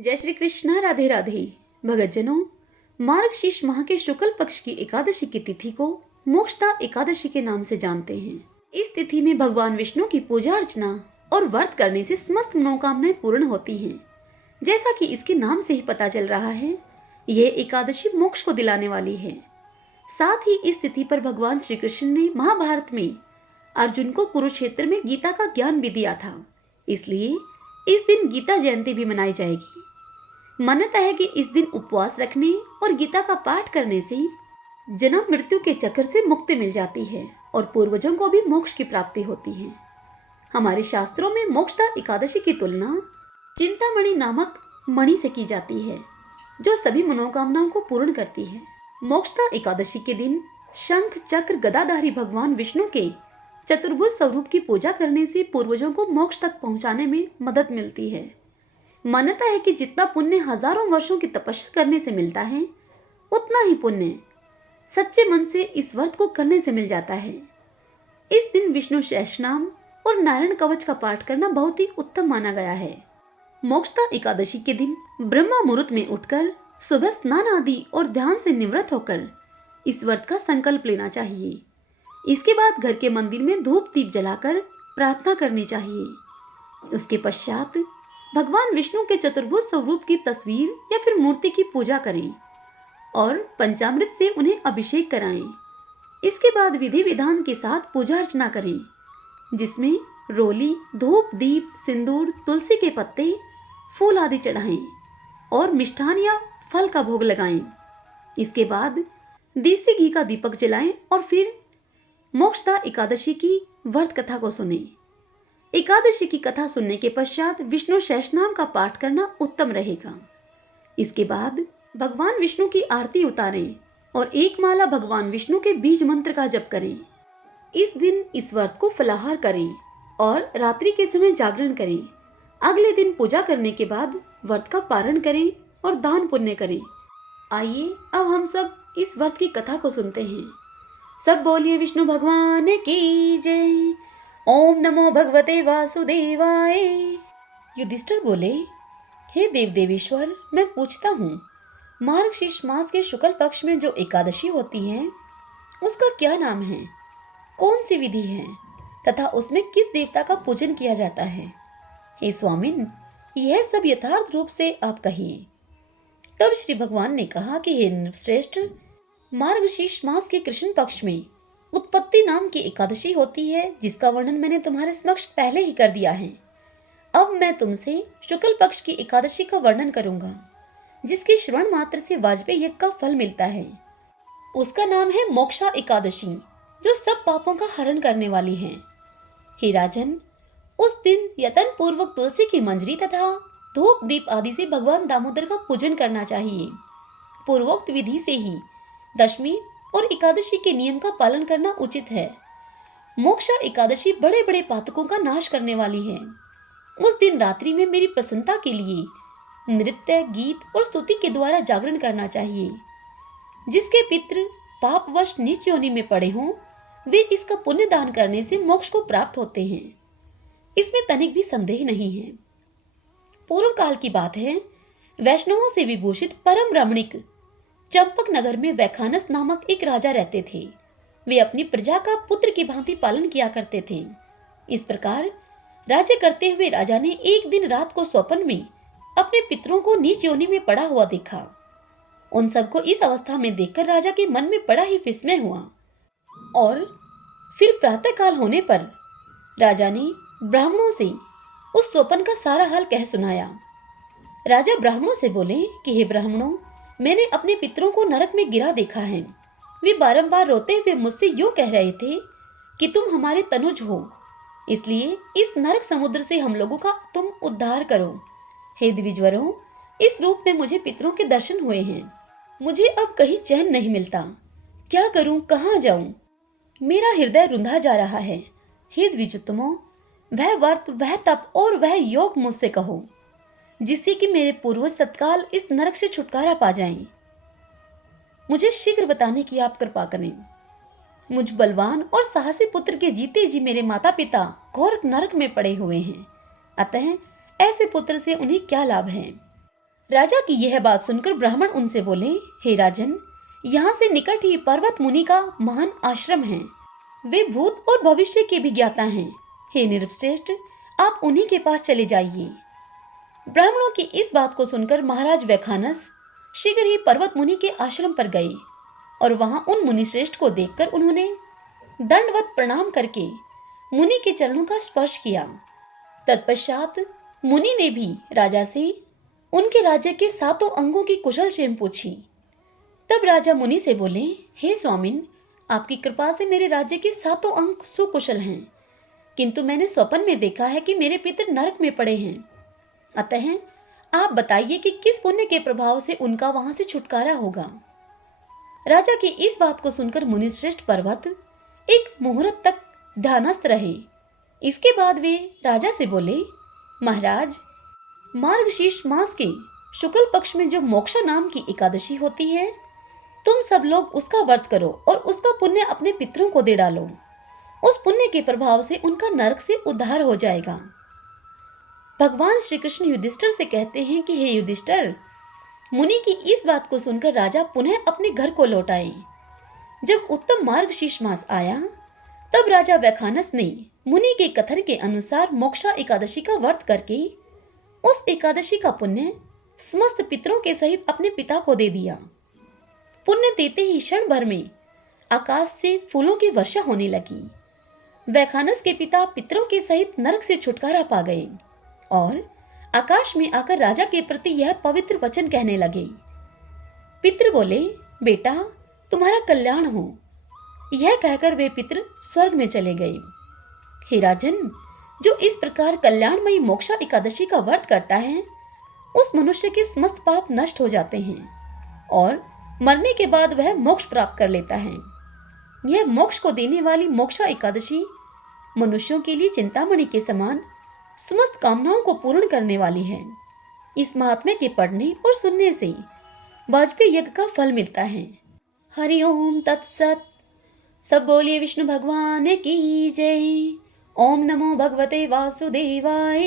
जय श्री कृष्णा। राधे राधे। भगतजनों, मार्गशीर्ष माह के शुक्ल पक्ष की एकादशी की तिथि को मोक्षदा एकादशी के नाम से जानते हैं। इस तिथि में भगवान विष्णु की पूजा अर्चना और व्रत करने से समस्त मनोकामनाएं पूर्ण होती हैं। जैसा कि इसके नाम से ही पता चल रहा है, यह एकादशी मोक्ष को दिलाने वाली है। साथ ही इस तिथि पर भगवान श्री कृष्ण ने महाभारत में अर्जुन को कुरुक्षेत्र में गीता का ज्ञान भी दिया था, इसलिए इस दिन गीता जयंती भी मनाई जाएगी। मान्यता है कि इस दिन उपवास रखने और गीता का पाठ करने से जन्म मृत्यु के चक्र से मुक्ति मिल जाती है और पूर्वजों को भी मोक्ष की प्राप्ति होती है। हमारे शास्त्रों में मोक्षदा एकादशी की तुलना चिंतामणि नामक मणि से की जाती है, जो सभी मनोकामनाओं को पूर्ण करती है। मोक्षदा एकादशी के दिन शंख चक्र गदाधारी भगवान विष्णु के चतुर्भुज स्वरूप की पूजा करने से पूर्वजों को मोक्ष तक पहुंचाने में मदद मिलती है। मान्यता है कि जितना पुण्य हजारों वर्षों की तपस्या करने से मिलता है, उतना ही पुण्य सच्चे मन से इस व्रत को करने से मिल जाता है। इस दिन विष्णु सहस्रनाम और नारायण कवच का पाठ करना बहुत ही उत्तम माना गया है। मोक्षदा एकादशी के दिन ब्रह्मा मुहूर्त में उठकर सुबह स्नान आदि और ध्यान से निवृत्त होकर इस व्रत का संकल्प लेना चाहिए। इसके बाद घर के मंदिर में धूप दीप जलाकर प्रार्थना करनी चाहिए। उसके पश्चात भगवान विष्णु के चतुर्भुज स्वरूप की तस्वीर या फिर मूर्ति की पूजा करें और पंचामृत से उन्हें अभिषेक कराएं। इसके बाद विधि विधान के साथ पूजा अर्चना करें, जिसमें रोली, धूप दीप, सिंदूर, तुलसी के पत्ते, फूल आदि चढ़ाएं और मिष्ठान या फल का भोग लगाएं। इसके बाद देसी घी का दीपक जलाएं और फिर मोक्षदा एकादशी की व्रत कथा को सुने। एकादशी की कथा सुनने के पश्चात विष्णु सहस्रनाम का पाठ करना उत्तम रहेगा। इसके बाद भगवान विष्णु की आरती उतारें और एक माला भगवान विष्णु के बीज मंत्र का जप करें। इस दिन इस व्रत को फलाहार करें और रात्रि के समय जागरण करें। अगले दिन पूजा करने के बाद व्रत का पारण करें और दान पुण्य करें। आइए अब हम सब इस व्रत की कथा को सुनते हैं। सब बोलिए विष्णु भगवान की जय। ओम नमो भगवते वासुदेवाय। युधिष्ठिर बोले, हे देव देवेश्वर, मैं पूछता हूँ, मार्गशीर्ष मास के शुक्ल पक्ष में जो एकादशी होती है, उसका क्या नाम है, कौन सी विधि है तथा उसमें किस देवता का पूजन किया जाता है? हे स्वामिन, यह सब यथार्थ रूप से आप कहिए। तब श्री भगवान ने कहा कि हे नृपश्रेष्ठ, मार्गशीर्ष मास के कृष्ण पक्ष में उत्पत्ति नाम की एकादशी होती है, जिसका वर्णन मैंने तुम्हारे समक्ष पहले ही कर दिया है। अब मैं तुमसे शुक्ल पक्ष की एकादशी का वर्णन करूंगा, जिसके श्रवण मात्र से वाजपेय यज्ञ का फल मिलता है। उसका नाम है मोक्षा एकादशी, जो सब पापों का हरण करने वाली है। हे राजन, उस दिन यतन पूर्वक तुलसी की मंजरी तथा धूप दीप आदि से भगवान दामोदर का पूजन करना चाहिए। पूर्वोक्त विधि से ही दशमी और एकादशी के नियम का पालन करना उचित है। मोक्षा एकादशी बड़े बड़े पातकों का नाश करने वाली है। उस दिन रात्रि में मेरी प्रसन्नता के लिए नृत्य, गीत और स्तुति के द्वारा जागरण करना चाहिए। जिसके पितृ पापवश नीच योनि में पड़े हों, वे इसका पुण्य दान करने से मोक्ष को प्राप्त होते हैं। इसमें तनिक भी संदेह नहीं है। पूर्व काल की बात है, वैष्णवों से विभूषित परम रमणीक चंपक नगर में वैखानस नामक एक राजा रहते थे। वे अपनी प्रजा का पुत्र की भांति पालन किया करते थे। इस प्रकार राज्य करते हुए राजा ने एक दिन रात को स्वप्न में अपने पितरों को नीच योनि में पड़ा हुआ देखा। उन सबको इस अवस्था में देखकर राजा के मन में बड़ा ही विस्मय हुआ और फिर प्रातः काल होने पर राजा ने ब्राह्मणों से उस स्वप्न का सारा हाल कह सुनाया। राजा ब्राह्मणों से बोले कि हे ब्राह्मणों, मैंने अपने पितरों को नरक में गिरा देखा है। वे बारंबार रोते हुए मुझसे यूं कह रहे थे कि तुम हमारे तनुज हो, इसलिए इस नरक समुद्र से हम लोगों का तुम उद्धार करो। हे द्विजवरों, इस रूप में मुझे पितरों के दर्शन हुए हैं। मुझे अब कहीं चैन नहीं मिलता। क्या करूं, कहाँ जाऊं? मेरा हृदय रुंधा जा रहा है। हे द्विजोत्तमों, वह व्रत, वह तप और वह योग मुझसे कहो, जिससे कि मेरे पूर्वज तत्काल इस नरक से छुटकारा पा जाएं। मुझे शीघ्र बताने की आप कृपा करें। मुझ बलवान और साहसी पुत्र के जीते जी मेरे माता पिता घोर नरक में पड़े हुए हैं, अतः ऐसे पुत्र से उन्हें क्या लाभ है? राजा की यह बात सुनकर ब्राह्मण उनसे बोले, हे राजन, यहाँ से निकट ही पर्वत मुनि का महान आश्रम है। वे भूत और भविष्य के भी ज्ञाता हैं। हे नृपश्रेष्ठ, आप उन्हीं के पास चले जाइए। ब्राह्मणों की इस बात को सुनकर महाराज वैखानस शीघ्र ही पर्वत मुनि के आश्रम पर गए और वहां उन मुनिश्रेष्ठ को देखकर उन्होंने दंडवत प्रणाम करके मुनि के चरणों का स्पर्श किया। तत्पश्चात मुनि ने भी राजा से उनके राज्य के 7 अंगों की कुशल क्षेम पूछी। तब राजा मुनि से बोले, हे स्वामिन, आपकी कृपा से मेरे राज्य के 7 अंग सुकुशल हैं, किंतु मैंने स्वप्न में देखा है कि मेरे पितर नरक में पड़े हैं। अतः आप बताइए कि किस पुण्य के प्रभाव से उनका वहां से छुटकारा होगा। राजा की इस बात को सुनकर मुनिश्रेष्ठ पर्वत एक मुहूर्त तक ध्यानस्थ रहे। इसके बाद वे राजा से बोले, महाराज, मार्गशीर्ष मास के शुक्ल पक्ष में जो मोक्षा नाम की एकादशी होती है, तुम सब लोग उसका व्रत करो और उसका पुण्य अपने पितरों को दे डालो। उस पुण्य के प्रभाव से उनका नरक से उद्धार हो जाएगा। भगवान श्री कृष्ण युधिष्ठिर से कहते हैं कि हे युधिष्ठिर, मुनि की इस बात को सुनकर राजा पुनः अपने घर को लौट आए। जब उत्तम मार्गशीर्ष मास आया, तब राजा वैखानस ने मुनि के कथन के अनुसार मोक्षा एकादशी का व्रत करके उस एकादशी का पुण्य समस्त पितरों के सहित अपने पिता को दे दिया। पुण्य देते ही क्षण भर में आकाश से फूलों की वर्षा होने लगी। वैखानस के पिता पितरों के सहित नरक से छुटकारा पा गए और आकाश में आकर राजा के प्रति यह पवित्र वचन कहने लगे। पितृ बोले, बेटा, तुम्हारा कल्याण हो। यह कहकर वे पितृ स्वर्ग में चले गए। हे राजन, जो इस प्रकार कल्याणमयी मोक्षा एकादशी का व्रत करता है, उस मनुष्य के समस्त पाप नष्ट हो जाते हैं और मरने के बाद वह मोक्ष प्राप्त कर लेता है। यह मोक्ष को देने वाली मोक्षा एकादशी मनुष्यों के लिए चिंतामणि के समान समस्त कामनाओं को पूर्ण करने वाली है। इस महात्म्य के पढ़ने और सुनने से वाजपेयी यज्ञ का फल मिलता है। हरि ओम तत्सत। सब बोलिए विष्णु भगवान की जय। ओम नमो भगवते वासुदेवाय।